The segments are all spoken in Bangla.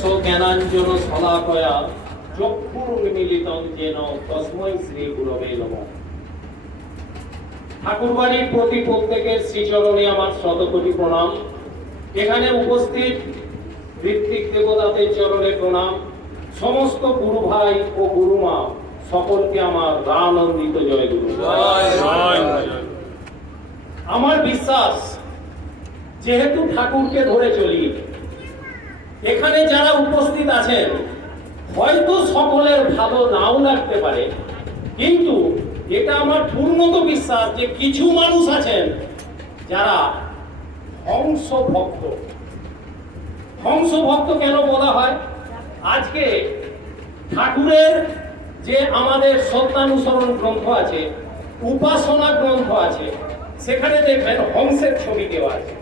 তস্য জ্ঞানাঞ্জন শলাকয়া চক্ষুর্মিলিতং যেন তস্मै শ্রী গুরবে নমঃ। ঠাকুরবাড়ির প্রতি প্রত্যেকের শ্রীচরণে আমার শতকোটি প্রণাম। এখানে উপস্থিত ঋত্বিক দেবতাদের চরণে প্রণাম। সমস্ত গুরু ভাই ও গুরুমা সকলকে আমার আনন্দিত জয় গুরু। আমার বিশ্বাস, যেহেতু ঠাকুরকে ধরে চলি, এখানে যারা উপস্থিত আছেন হয়তো সকলের ভালো নাও লাগতে পারে, কিন্তু এটা আমার পূর্ণত বিশ্বাস যে কিছু মানুষ আছেন যারা হংস ভক্ত। হংস ভক্ত কেন বলা হয়? আজকে ঠাকুরের যে আমাদের সত্যানুসরণ গ্রন্থ আছে, উপাসনা গ্রন্থ আছে, সেখানে দেখবেন হংসের ছবি দেওয়া আছে।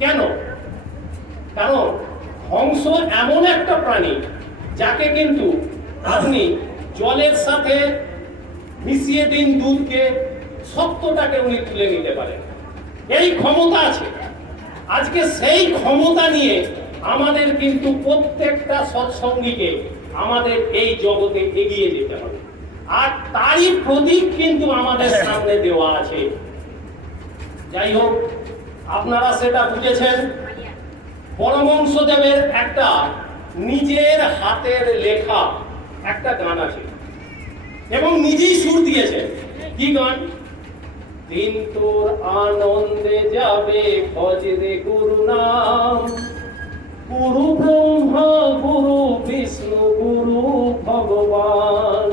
কেন? কারণ হংস এমন একটা প্রাণী যাকে কিন্তু আপনি জলের সাথে মিশিয়ে দিন দুধকে, সত্যটাকে উনি তুলে নিতে পারেন, এই ক্ষমতা আছে। আজকে সেই ক্ষমতা নিয়ে আমাদের কিন্তু প্রত্যেকটা সৎসঙ্গীকে আমাদের এই জগতে এগিয়ে যেতে হবে, আর তারই প্রতীক কিন্তু আমাদের সামনে দেওয়া আছে। যাই হোক, আপনারা সেটা বুঝেছেন। পরমহংসদেবের একটা নিজের হাতের লেখা একটা গান আছে এবং নিজেই সুর দিয়েছেন। কি গান? দিন তোর আনন্দে যাবে ভজরে গুরু নাম, গুরু ব্রহ্মা গুরু বিষ্ণু গুরু ভগবান।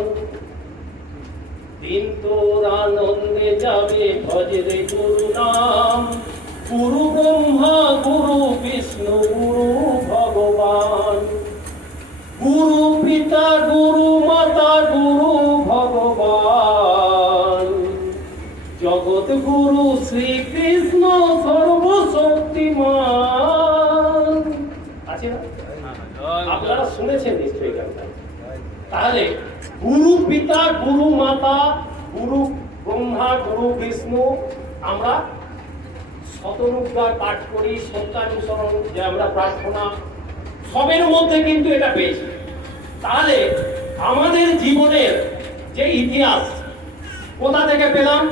দিন তোর আনন্দে যাবে ভজরে গুরু নাম, গুরু ব্রহ্মা গুরু বিষ্ণু গুরু ভগবান। গুরু পিতা গুরু মাতা গুরু ভগবান, জগৎ গুরু শ্রীকৃষ্ণ সর্বশক্তিমান। আছে না? আপনারা শুনেছেন নিশ্চয়ই গানটা। তাহলে গুরু পিতা গুরু মাতা গুরু ব্রহ্মা গুরু বিষ্ণু আমরা শতরূপগার পাঠ করি, সত্যানুসরণ যে আমরা প্রার্থনা, সবের মধ্যে কিন্তু এটা পেয়েছি। তাহলে আমাদের জীবনের যে ইতিহাস কোথা থেকে পেলাম,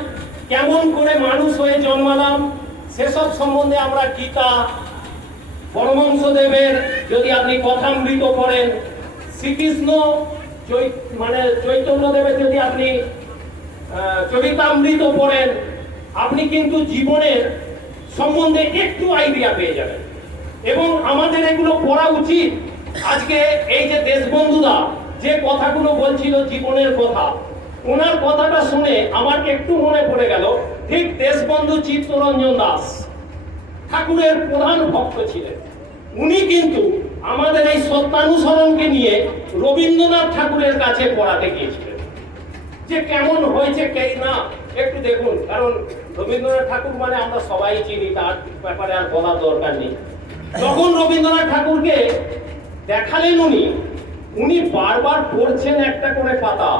কেমন করে মানুষ হয়ে জন্মালাম, সেসব সম্বন্ধে আমরা গীতা, পরমহংসদেবের যদি আপনি কথামৃত পড়েন, শ্রীকৃষ্ণ মানে চৈতন্যদেবের যদি আপনি চরিতামৃত পড়েন, আপনি কিন্তু জীবনের সম্বন্ধে একটু আইডিয়া পেয়ে যাবেন। এবং আমাদের এগুলো পড়া উচিত। আজকে এই যে দেশবন্ধুরা যে কথাগুলো বলছিল জীবনের কথা, ওনার কথাটা শুনে আমার একটু মনে পড়ে গেল, ঠিক দেশবন্ধু চিত্তরঞ্জন দাস ঠাকুরের প্রধান ভক্ত ছিলেন। উনি কিন্তু আমাদের এই সত্যানুসরণকে নিয়ে রবীন্দ্রনাথ ঠাকুরের কাছে পড়াতে গিয়েছিলেন, যে কেমন হয়েছে কে না একটু দেখুন। কারণ রবীন্দ্রনাথ ঠাকুর মানে আমরা সবাই চিনি, তার ব্যাপারে আর বলার দরকার নেই। যখন রবীন্দ্রনাথ ঠাকুরকে দেখালেন উনি বারবার পড়ছেন একটা করে পাতা,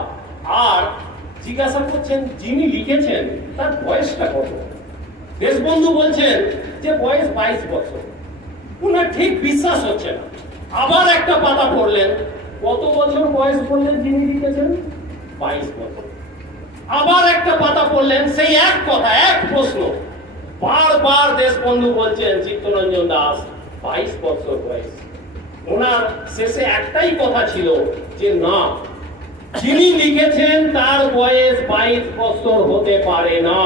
আর জিজ্ঞাসা করছেন যিনি লিখেছেন তার বয়সটা কত। দেশবন্ধু বলছেন যে বয়স 22 বছর। উনার ঠিক বিশ্বাস হচ্ছে না। আবার একটা পাতা পড়লেন, কত বছর বয়স বললেন যিনি লিখেছেন? 22 বছর। আবার একটা পাতা পড়লেন, সেই এক কথা, এক প্রশ্ন বারবার দেশবন্ধু বলছেন চিত্তরঞ্জন দাস 22 বছর বয়স। ওনার শেষে একটাই কথা ছিল যে না, যিনি লিখেছেন তার বয়স 22 বছর হতে পারে না,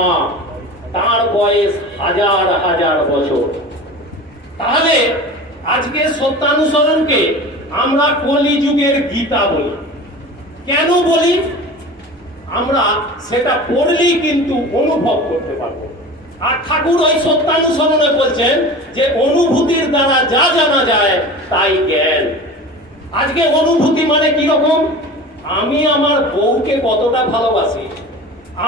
তার বয়স হাজার হাজার বছর। তাহলে আজকে সত্যানুসরণকে আমরা কলিযুগের গীতা বলি। কেন বলি? আমরা সেটা পড়লেই কিন্তু অনুভব করতে পারবো। আর ঠাকুর ওই সত্যানুসরণে বলছেন যে অনুভূতির দ্বারা যা জানা যায় তাই জ্ঞান। আজকে অনুভূতি মানে কি রকম? আমি আমার বউকে কতটা ভালোবাসি,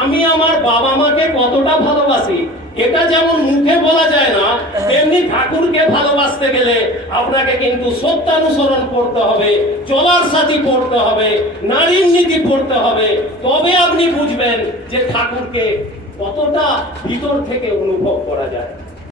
আমি আমার বাবা মাকে কতটা ভালোবাসি, এটা যেমন মুখে বলা যায় না, তেমনি ঠাকুরকে ভালোবাসতে গেলে আপনাকে কিন্তু সত্যানুসরণ করতে হবে, চলার সাথী পড়তে হবে, নারীর নীতি পড়তে হবে। তবে আপনি বুঝবেন যে ঠাকুরকে কতটা ভিতর থেকে অনুভব করা যায়।